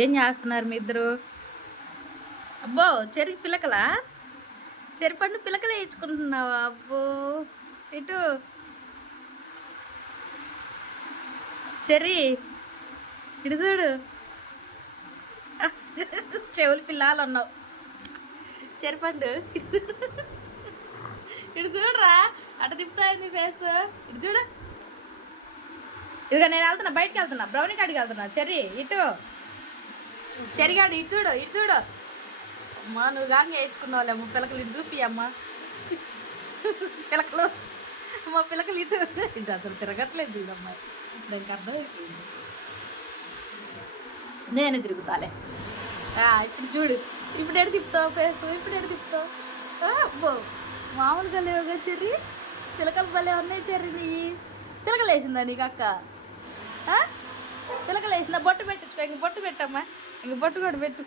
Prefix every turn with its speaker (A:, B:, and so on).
A: ఏం చేస్తున్నారు మీ ఇద్దరు? అబ్బో చెరి పిలకలా? చెరిపండు పిలకలు వేయించుకుంటున్నావా అబ్బో ఇటు. చెర్రీ ఇటు చూడు. చెవులు పిల్లాలు అన్నావు చెరిపండు ఇటు చూడు. ఇటు చూడరా అటు తిప్పుతాయింది ఫేస్ ఇటు చూడు. ఇదిగో నేను వెళ్తున్నా బయటకు వెళ్తున్నా బ్రౌనీ కాడికి వెళ్తున్నా. చెర్రీ ఇటు. చెరిగాడు ఇటు చూడు ఇటు చూడు. అమ్మా నువ్వు కానీ వేయించుకున్నావులేమ్మ పిలకలు ఇటు చూపి అమ్మా. పిలకలు అమ్మ పిలకలు ఇటు ఇది అసలు తిరగట్లేదు ఇదమ్మా దానికి అర్థమైపోయింది. నేను తిరుగుతాలే. ఇప్పుడు చూడు. ఇప్పుడు ఎడు తిప్పుతావు ఫేస్? ఇప్పుడు ఎడు తిప్పుతావు? అబ్బో. మామూలుగా లేవుగా చెర్రీ. పిలకలు భలే ఉన్నాయి చెర్రీ నీ. పిలకలు వేసిందా నీకు అక్క? ఆ? పిలకలు వేసిందా? బొట్టు పెట్టు ఇంక బొట్టు పెట్టమ్మా. ఇంక బొట్టు పెట్టు.